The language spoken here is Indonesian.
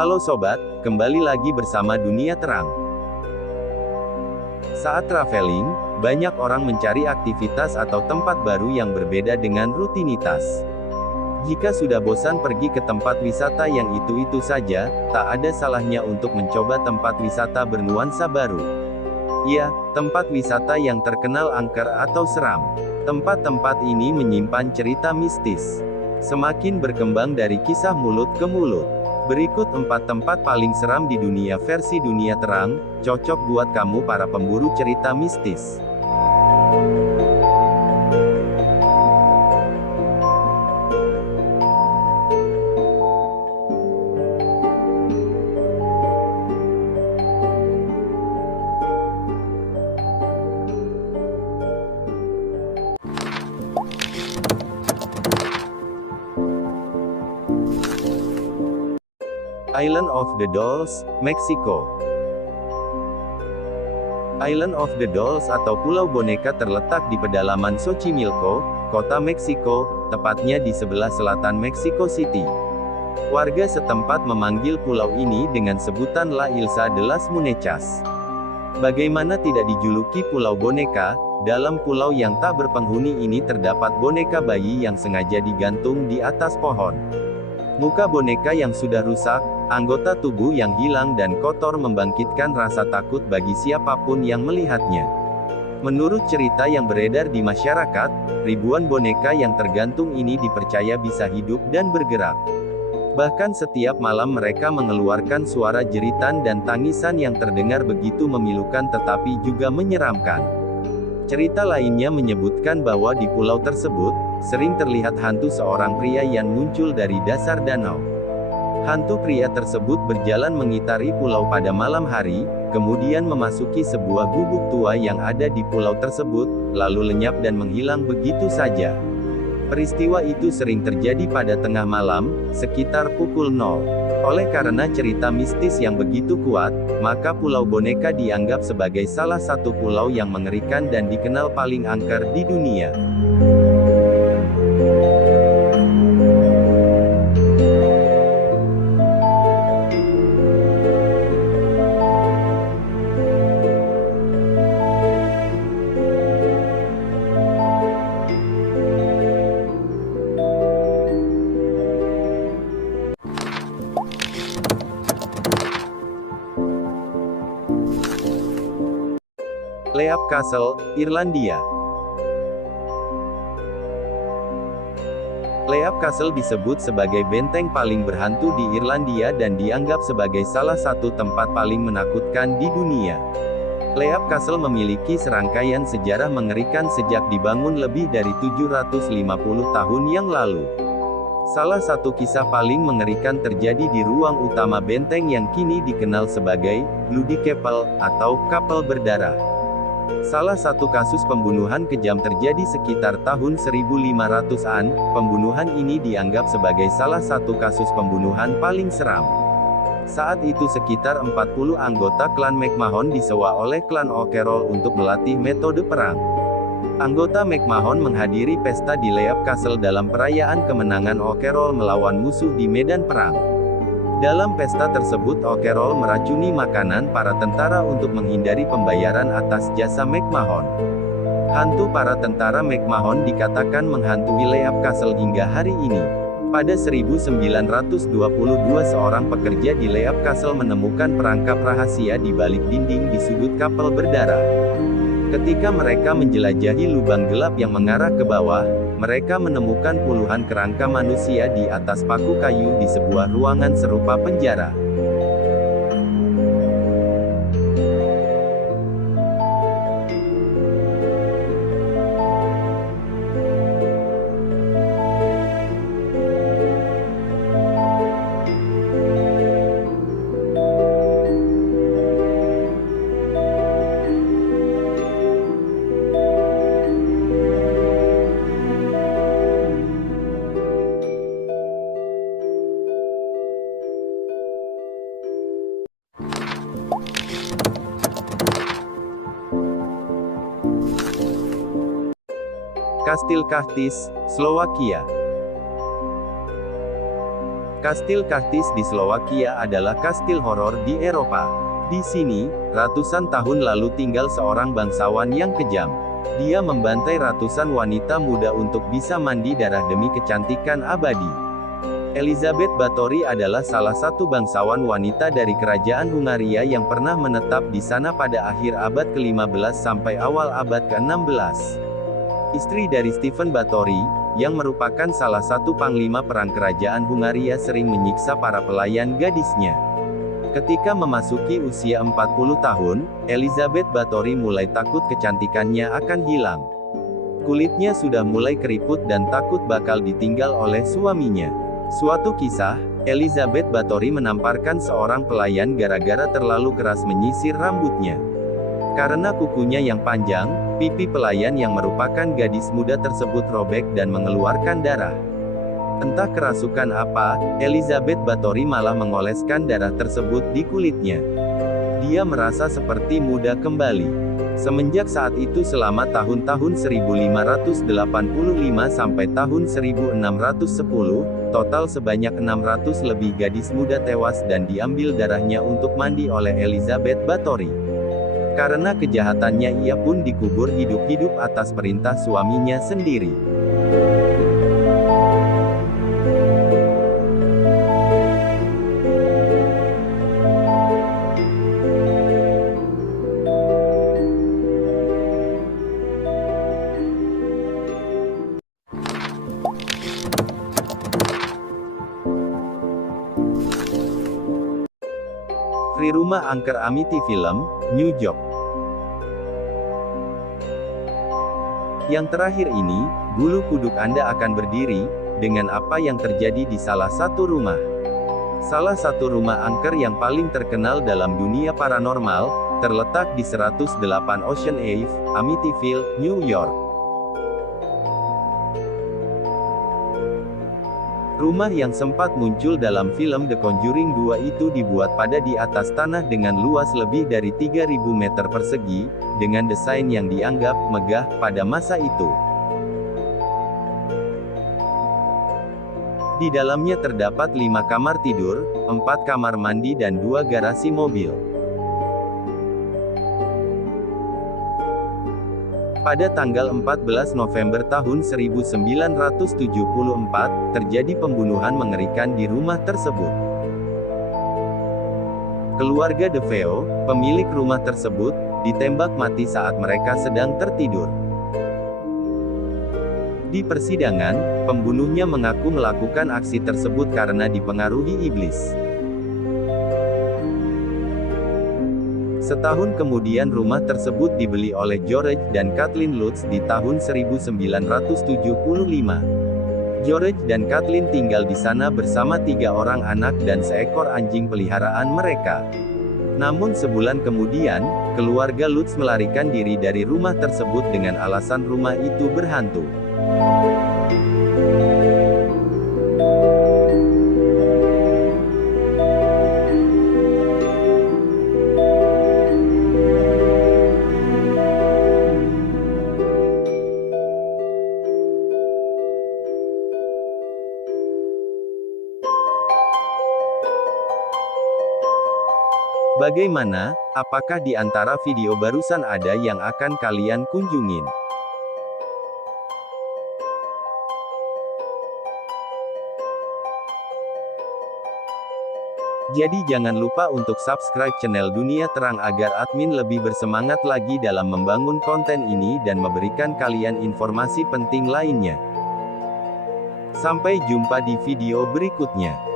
Halo sobat, kembali lagi bersama Dunia Terang. Saat traveling, banyak orang mencari aktivitas atau tempat baru yang berbeda dengan rutinitas. Jika sudah bosan pergi ke tempat wisata yang itu-itu saja, tak ada salahnya untuk mencoba tempat wisata bernuansa baru. Ya, tempat wisata yang terkenal angker atau seram. Tempat-tempat ini menyimpan cerita mistis. Semakin berkembang dari kisah mulut ke mulut. Berikut 4 tempat paling seram di dunia versi Dunia Terang, cocok buat kamu para pemburu cerita mistis. Island of the Dolls, Meksiko. Island of the Dolls atau Pulau Boneka terletak di pedalaman Xochimilco, kota Meksiko, tepatnya di sebelah selatan Mexico City. Warga setempat memanggil pulau ini dengan sebutan La Isla de las Muñecas. Bagaimana tidak dijuluki Pulau Boneka? Dalam pulau yang tak berpenghuni ini terdapat boneka bayi yang sengaja digantung di atas pohon. Muka boneka yang sudah rusak, anggota tubuh yang hilang dan kotor membangkitkan rasa takut bagi siapapun yang melihatnya. Menurut cerita yang beredar di masyarakat, ribuan boneka yang tergantung ini dipercaya bisa hidup dan bergerak. Bahkan setiap malam mereka mengeluarkan suara jeritan dan tangisan yang terdengar begitu memilukan tetapi juga menyeramkan. Cerita lainnya menyebutkan bahwa di pulau tersebut, sering terlihat hantu seorang pria yang muncul dari dasar danau. Hantu pria tersebut berjalan mengitari pulau pada malam hari, kemudian memasuki sebuah gubuk tua yang ada di pulau tersebut, lalu lenyap dan menghilang begitu saja. Peristiwa itu sering terjadi pada tengah malam, sekitar pukul 0. Oleh karena cerita mistis yang begitu kuat, maka Pulau Boneka dianggap sebagai salah satu pulau yang mengerikan dan dikenal paling angker di dunia. Leap Castle, Irlandia. Leap Castle disebut sebagai benteng paling berhantu di Irlandia dan dianggap sebagai salah satu tempat paling menakutkan di dunia. Leap Castle memiliki serangkaian sejarah mengerikan sejak dibangun lebih dari 750 tahun yang lalu. Salah satu kisah paling mengerikan terjadi di ruang utama benteng yang kini dikenal sebagai Bloody Chapel atau Kapel Berdarah. Salah satu kasus pembunuhan kejam terjadi sekitar tahun 1500-an, pembunuhan ini dianggap sebagai salah satu kasus pembunuhan paling seram. Saat itu sekitar 40 anggota klan McMahon disewa oleh klan O'Carroll untuk melatih metode perang. Anggota McMahon menghadiri pesta di Leap Castle dalam perayaan kemenangan O'Carroll melawan musuh di medan perang. Dalam pesta tersebut O'Carroll meracuni makanan para tentara untuk menghindari pembayaran atas jasa McMahon. Hantu para tentara McMahon dikatakan menghantui Leap Castle hingga hari ini. Pada 1922 seorang pekerja di Leap Castle menemukan perangkap rahasia di balik dinding di sudut kapel berdarah. Ketika mereka menjelajahi lubang gelap yang mengarah ke bawah, mereka menemukan puluhan kerangka manusia di atas paku kayu di sebuah ruangan serupa penjara. Kastil Kahtis, Slovakia. Kastil Kartis di Slovakia adalah kastil horor di Eropa. Di sini, ratusan tahun lalu tinggal seorang bangsawan yang kejam. Dia membantai ratusan wanita muda untuk bisa mandi darah demi kecantikan abadi. Elizabeth Báthory adalah salah satu bangsawan wanita dari kerajaan Hungaria yang pernah menetap di sana pada akhir abad ke-15 sampai awal abad ke-16. Istri dari Stephen Báthory, yang merupakan salah satu panglima perang kerajaan Hungaria, sering menyiksa para pelayan gadisnya. Ketika memasuki usia 40 tahun, Elizabeth Báthory mulai takut kecantikannya akan hilang. Kulitnya sudah mulai keriput dan takut bakal ditinggal oleh suaminya. Suatu kisah, Elizabeth Báthory menamparkan seorang pelayan gara-gara terlalu keras menyisir rambutnya. Karena kukunya yang panjang, pipi pelayan yang merupakan gadis muda tersebut robek dan mengeluarkan darah. Entah kerasukan apa, Elizabeth Báthory malah mengoleskan darah tersebut di kulitnya. Dia merasa seperti muda kembali. Semenjak saat itu selama tahun-tahun 1585 sampai tahun 1610, total sebanyak 600 lebih gadis muda tewas dan diambil darahnya untuk mandi oleh Elizabeth Báthory. Karena kejahatannya ia pun dikubur hidup-hidup atas perintah suaminya sendiri. Free Rumah Angker Amity Film, New York. Yang terakhir ini, bulu kuduk Anda akan berdiri, dengan apa yang terjadi di salah satu rumah. Salah satu rumah angker yang paling terkenal dalam dunia paranormal, terletak di 108 Ocean Ave, Amityville, New York. Rumah yang sempat muncul dalam film The Conjuring 2 itu dibuat pada di atas tanah dengan luas lebih dari 3.000 meter persegi, dengan desain yang dianggap megah pada masa itu. Di dalamnya terdapat 5 kamar tidur, 4 kamar mandi dan 2 garasi mobil. Pada tanggal 14 November tahun 1974, terjadi pembunuhan mengerikan di rumah tersebut. Keluarga DeVeo, pemilik rumah tersebut, ditembak mati saat mereka sedang tertidur. Di persidangan, pembunuhnya mengaku melakukan aksi tersebut karena dipengaruhi iblis. Setahun kemudian rumah tersebut dibeli oleh George dan Kathleen Lutz di tahun 1975. George dan Kathleen tinggal di sana bersama 3 orang anak dan seekor anjing peliharaan mereka. Namun sebulan kemudian, keluarga Lutz melarikan diri dari rumah tersebut dengan alasan rumah itu berhantu. Bagaimana? Apakah di antara video barusan ada yang akan kalian kunjungin? Jadi jangan lupa untuk subscribe channel Dunia Terang agar admin lebih bersemangat lagi dalam membangun konten ini dan memberikan kalian informasi penting lainnya. Sampai jumpa di video berikutnya.